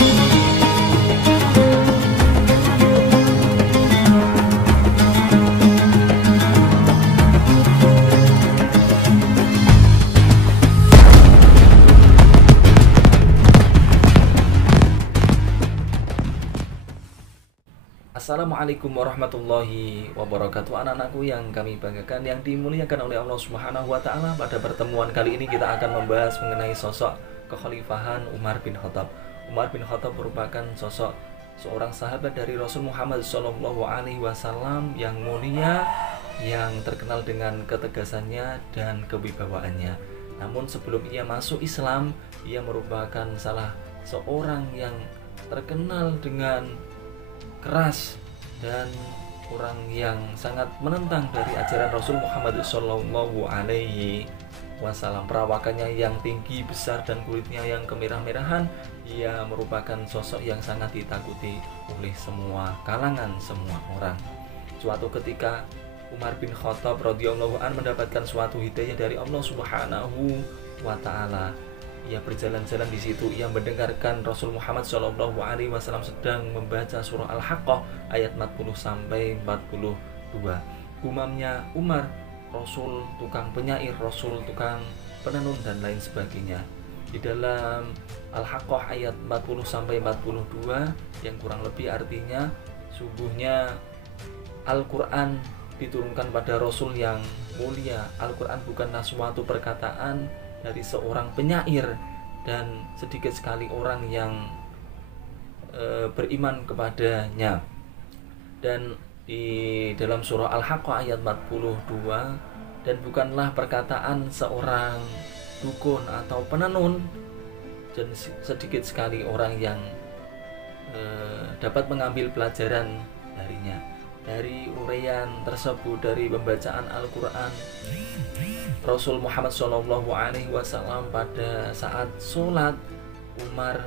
Assalamualaikum warahmatullahi wabarakatuh. Anak-anakku yang kami banggakan, yang dimuliakan oleh Allah Subhanahu wa Ta'ala. Pada pertemuan kali ini kita akan membahas mengenai sosok kekhalifahan Umar bin Khattab. Umar bin Khattab merupakan sosok seorang sahabat dari Rasul Muhammad SAW yang mulia, yang terkenal dengan ketegasannya dan kewibawaannya. Namun sebelum ia masuk Islam, ia merupakan salah seorang yang terkenal dengan keras dan orang yang sangat menentang dari ajaran Rasul Muhammad SAW. Perawakannya yang tinggi besar dan kulitnya yang kemerah-merahan, ia merupakan sosok yang sangat ditakuti oleh semua kalangan, semua orang. Suatu ketika Umar bin Khattab radhiyallahu an mendapatkan suatu hidayah dari Allah Subhanahu wa Ta'ala. Ia berjalan-jalan di situ, ia mendengarkan Rasul Muhammad SAW sedang membaca surah Al-Haqqah ayat 40 sampai 42. Gumamnya Umar, Rasul tukang penyair, Rasul tukang penenun dan lain sebagainya. Di dalam Al-Haqqah ayat 40 sampai 42 yang kurang lebih artinya, sungguhnya Al-Quran diturunkan pada Rasul yang mulia. Al-Quran bukanlah suatu perkataan dari seorang penyair, dan sedikit sekali orang yang beriman kepadanya. Dan di dalam surah Al-Haqqah ayat 42, dan bukanlah perkataan seorang dukun atau penenun, dan sedikit sekali orang yang dapat mengambil pelajaran darinya. Dari uraian tersebut, dari pembacaan Al-Quran, Rasul Muhammad SAW pada saat sholat, Umar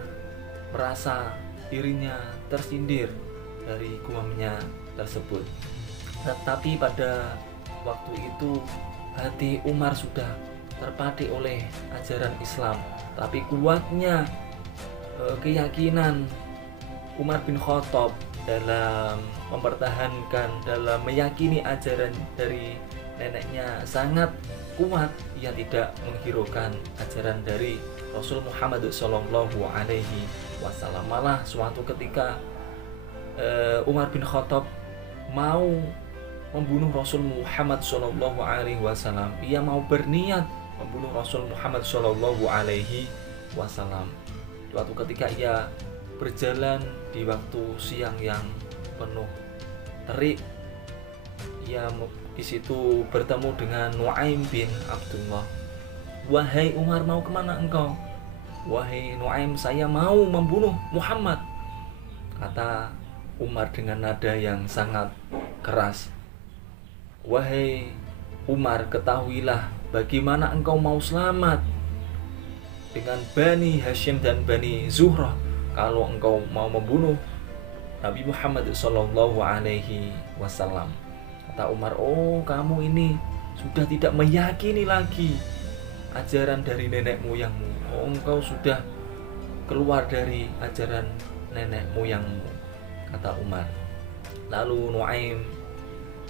merasa dirinya tersindir dari gumamnya tersebut. Tetapi pada waktu itu hati Umar sudah terpatik oleh ajaran Islam. Tapi kuatnya keyakinan Umar bin Khattab dalam mempertahankan, dalam meyakini ajaran dari neneknya sangat kuat. Ia tidak menghiraukan ajaran dari Rasul Muhammad SAW. Malah suatu ketika Umar bin Khattab mau membunuh Rasul Muhammad SAW. Ia mau berniat membunuh Rasul Muhammad SAW. Suatu ketika ia berjalan di waktu siang yang penuh terik, ia di situ bertemu dengan Nuaim bin Abdullah. "Wahai Umar, mau kemana engkau?" "Wahai Nuaim, saya mau membunuh Muhammad," kata Umar dengan nada yang sangat keras. "Wahai Umar, ketahuilah bagaimana engkau mau selamat dengan Bani Hashim dan Bani Zuhrah kalau engkau mau membunuh Nabi Muhammad SAW." Kata Umar, "Oh, kamu ini sudah tidak meyakini lagi ajaran dari nenek moyangmu. Oh, engkau sudah keluar dari ajaran nenek moyangmu," kata Umar. Lalu Nuaim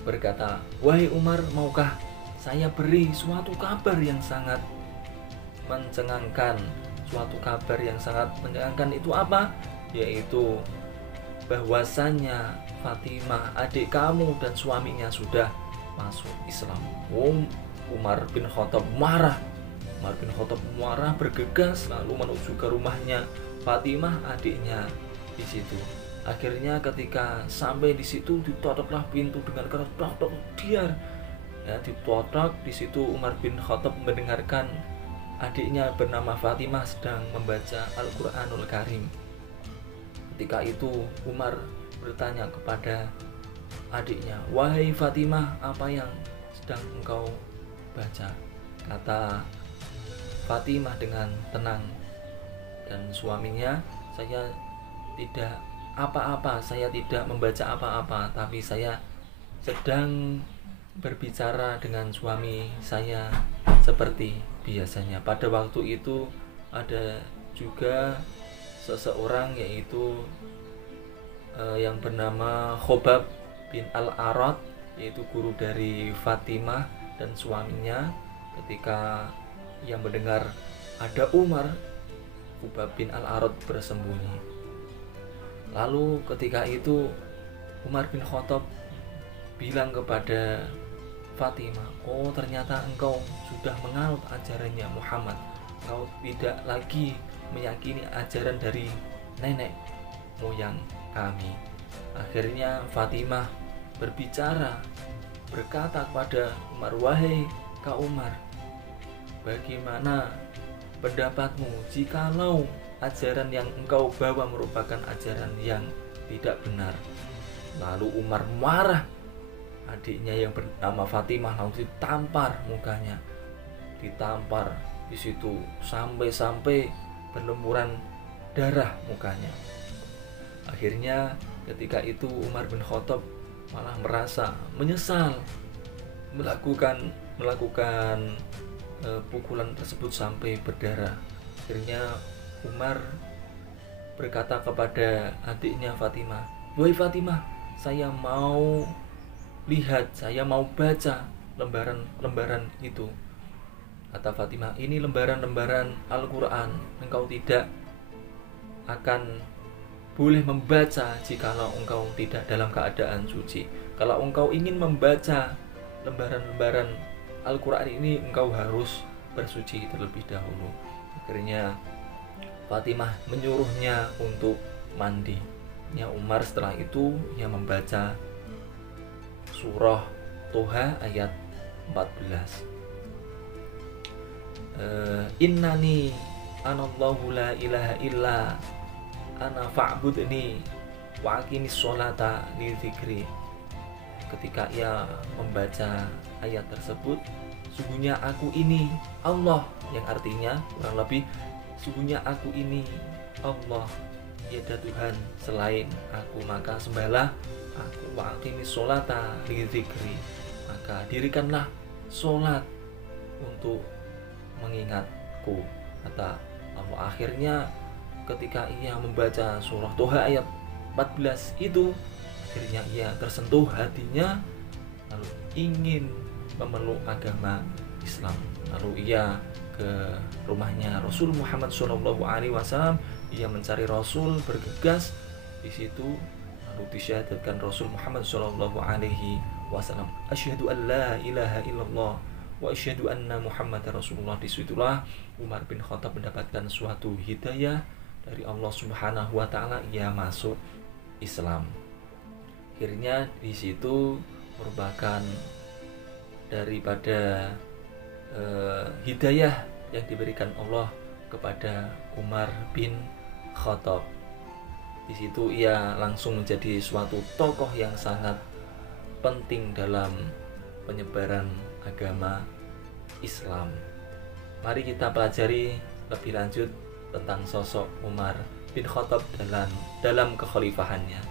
berkata, "Wahai Umar, maukah saya beri suatu kabar yang sangat mencengangkan?" Suatu kabar yang sangat mencengangkan itu apa? Yaitu bahwasannya Fatimah, adik kamu, dan suaminya sudah masuk Islam. Umar bin Khattab marah. Umar bin Khattab marah, bergegas lalu menuju ke rumahnya Fatimah, adiknya di situ. Akhirnya ketika sampai di situ, ditotoklah pintu dengan keras, tok diar. Ya, ditotok. Di situ Umar bin Khattab mendengarkan adiknya bernama Fatimah sedang membaca Al-Quranul Karim. Ketika itu Umar bertanya kepada adiknya, "Wahai Fatimah, apa yang sedang engkau baca?" Kata Fatimah dengan tenang dan suaminya, "Saya tidak apa-apa, saya tidak membaca apa-apa, tapi saya sedang berbicara dengan suami saya seperti biasanya." Pada waktu itu ada juga seseorang, yaitu yang bernama Khobab bin Al-Arad, yaitu guru dari Fatimah dan suaminya. Ketika ia mendengar ada Umar, Khobab bin Al-Arad bersembunyi. Lalu ketika itu Umar bin Khattab bilang kepada Fatimah, oh ternyata engkau sudah menganut ajarannya Muhammad, engkau tidak lagi meyakini ajaran dari nenek moyang kami. Akhirnya Fatimah berbicara, berkata kepada Umar, wahai Kak Umar, bagaimana pendapatmu jikalau ajaran yang engkau bawa merupakan ajaran yang tidak benar? Lalu Umar marah. Adiknya yang bernama Fatimah langsung ditampar mukanya, ditampar di situ sampai berlumuran darah mukanya. Akhirnya ketika itu Umar bin Khattab malah merasa menyesal melakukan pukulan tersebut sampai berdarah. Akhirnya Umar berkata kepada adiknya Fatimah, wahai Fatimah, saya mau lihat, saya mau baca lembaran-lembaran itu. Kata Fatimah, ini lembaran-lembaran Al-Quran, engkau tidak akan boleh membaca jikalau engkau tidak dalam keadaan suci. Kalau engkau ingin membaca lembaran-lembaran Al-Quran ini, engkau harus bersuci terlebih dahulu. Akhirnya Fatimah menyuruhnya untuk mandi. Umar setelah itu ia membaca surah Toha ayat 14. Innani anallahu la ilaha illa ana fa'budni wa aqimis sholata li dzikri. Ketika ia membaca ayat tersebut, sungguhnya aku ini Allah, yang artinya kurang lebih sungguhnya aku ini Allah, tiada Tuhan selain aku, maka sembahlah aku, wa aqimis sholata li dzikri, maka dirikanlah sholat untuk mengingatku, kata Allah. Akhirnya ketika ia membaca surah Toha ayat 14 itu, akhirnya ia tersentuh hatinya, lalu ingin memeluk agama Islam. Lalu ia ke rumahnya Rasul Muhammad SAW, ia mencari Rasul, bergegas di situ, lalu disyahadatkan Rasul Muhammad SAW, asyhadu an la ilaha illallah wa asyhadu anna Muhammad Rasulullah. Disitulah Umar bin Khattab mendapatkan suatu hidayah dari Allah Subhanahu wa taala, ia masuk Islam. Akhirnya di situ merupakan daripada hidayah yang diberikan Allah kepada Umar bin Khattab. Di situ ia langsung menjadi suatu tokoh yang sangat penting dalam penyebaran agama Islam. Mari kita pelajari lebih lanjut tentang sosok Umar bin Khattab dalam kekhalifahannya.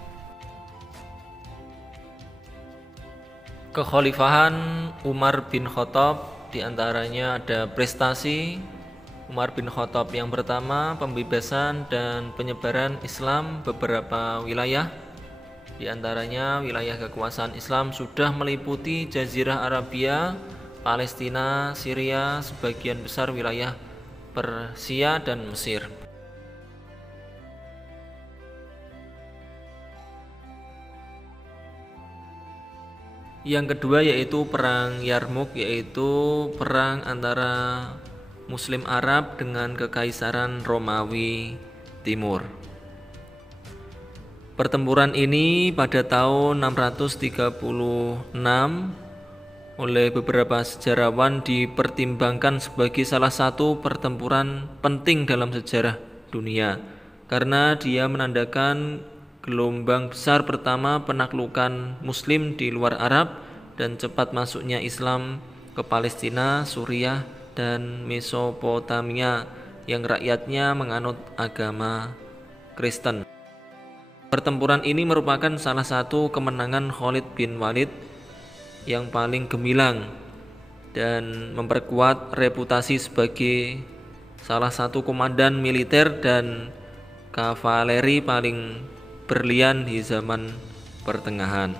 Kekhalifahan Umar bin Khattab, diantaranya ada prestasi Umar bin Khattab. Yang pertama, pembebasan dan penyebaran Islam beberapa wilayah. Di antaranya wilayah kekuasaan Islam sudah meliputi Jazirah Arabia, Palestina, Syria, sebagian besar wilayah Persia dan Mesir. Yang kedua yaitu perang Yarmuk, yaitu perang antara Muslim Arab dengan Kekaisaran Romawi Timur. Pertempuran ini pada tahun 636 oleh beberapa sejarawan dipertimbangkan sebagai salah satu pertempuran penting dalam sejarah dunia, karena dia menandakan gelombang besar pertama penaklukan Muslim di luar Arab dan cepat masuknya Islam ke Palestina, Suriah, dan Mesopotamia yang rakyatnya menganut agama Kristen. Pertempuran ini merupakan salah satu kemenangan Khalid bin Walid yang paling gemilang dan memperkuat reputasi sebagai salah satu komandan militer dan kavaleri paling berlian di zaman pertengahan.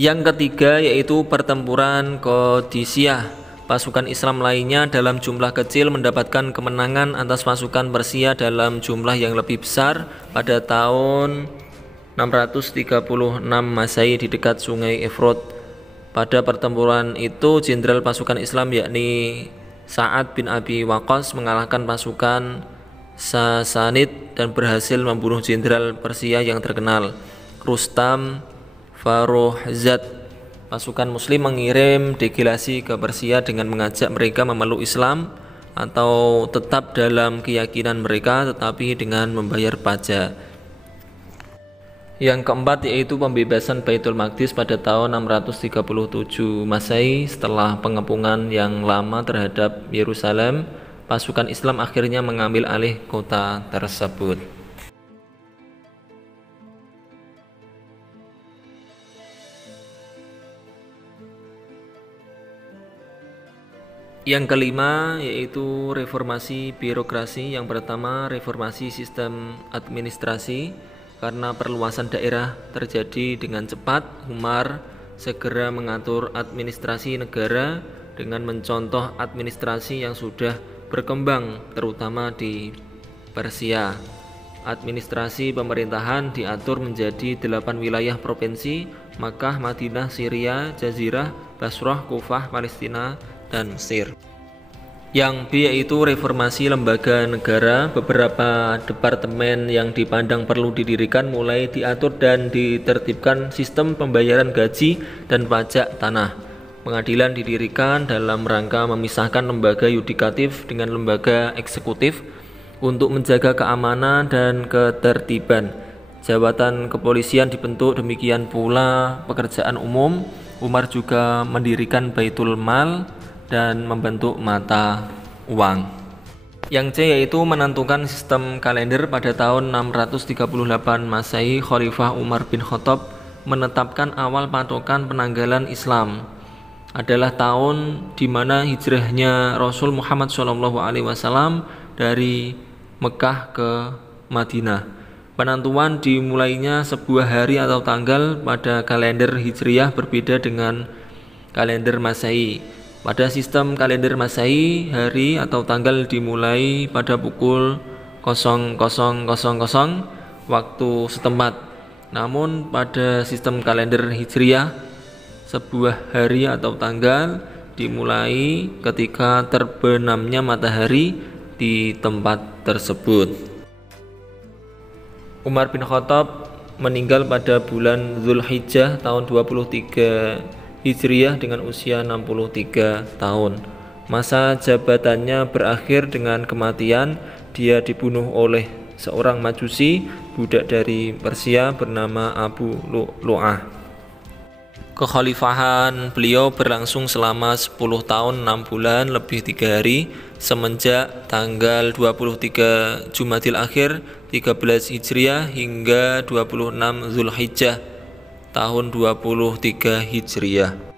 Yang ketiga yaitu pertempuran Qadisiyah. Pasukan Islam lainnya dalam jumlah kecil mendapatkan kemenangan atas pasukan Persia dalam jumlah yang lebih besar pada tahun 636 Masehi di dekat Sungai Efrot. Pada pertempuran itu jenderal pasukan Islam yakni Sa'ad bin Abi Waqqas mengalahkan pasukan Sasanid dan berhasil membunuh jenderal Persia yang terkenal Rustam Farrokhzad. Pasukan Muslim mengirim delegasi ke Persia dengan mengajak mereka memeluk Islam atau tetap dalam keyakinan mereka tetapi dengan membayar pajak. Yang keempat yaitu pembebasan Baitul Maqdis pada tahun 637 Masehi. Setelah pengepungan yang lama terhadap Yerusalem, pasukan Islam akhirnya mengambil alih kota tersebut. Yang kelima yaitu reformasi birokrasi. Yang pertama, reformasi sistem administrasi. Karena perluasan daerah terjadi dengan cepat, Umar segera mengatur administrasi negara dengan mencontoh administrasi yang sudah berkembang terutama di Persia. Administrasi pemerintahan diatur menjadi 8 wilayah provinsi: Makkah, Madinah, Syria, Jazirah, Basrah, Kufah, Palestina, dan Mesir. Yang B yaitu reformasi lembaga negara. Beberapa departemen yang dipandang perlu didirikan mulai diatur dan ditertibkan sistem pembayaran gaji dan pajak tanah. Pengadilan didirikan dalam rangka memisahkan lembaga yudikatif dengan lembaga eksekutif untuk menjaga keamanan dan ketertiban. Jabatan kepolisian dibentuk, demikian pula pekerjaan umum. Umar juga mendirikan Baitul Mal dan membentuk mata uang. Yang C yaitu menentukan sistem kalender. Pada tahun 638 Masehi, Khalifah Umar bin Khattab menetapkan awal patokan penanggalan Islam adalah tahun di mana hijrahnya Rasul Muhammad SAW dari Mekah ke Madinah. Penentuan dimulainya sebuah hari atau tanggal pada kalender Hijriyah berbeda dengan kalender Masehi. Pada sistem kalender Masehi, hari atau tanggal dimulai pada pukul 00.00 waktu setempat. Namun pada sistem kalender Hijriyah, sebuah hari atau tanggal dimulai ketika terbenamnya matahari di tempat tersebut. Umar bin Khattab meninggal pada bulan Zulhijjah tahun 23 Hijriyah dengan usia 63 tahun. Masa jabatannya berakhir dengan kematian. Dia dibunuh oleh seorang Majusi, budak dari Persia bernama Abu Lu'lu'ah. Kekhalifahan beliau berlangsung selama 10 tahun 6 bulan lebih 3 hari semenjak tanggal 23 Jumadil Akhir 13 Hijriah hingga 26 Zulhijjah tahun 23 Hijriah.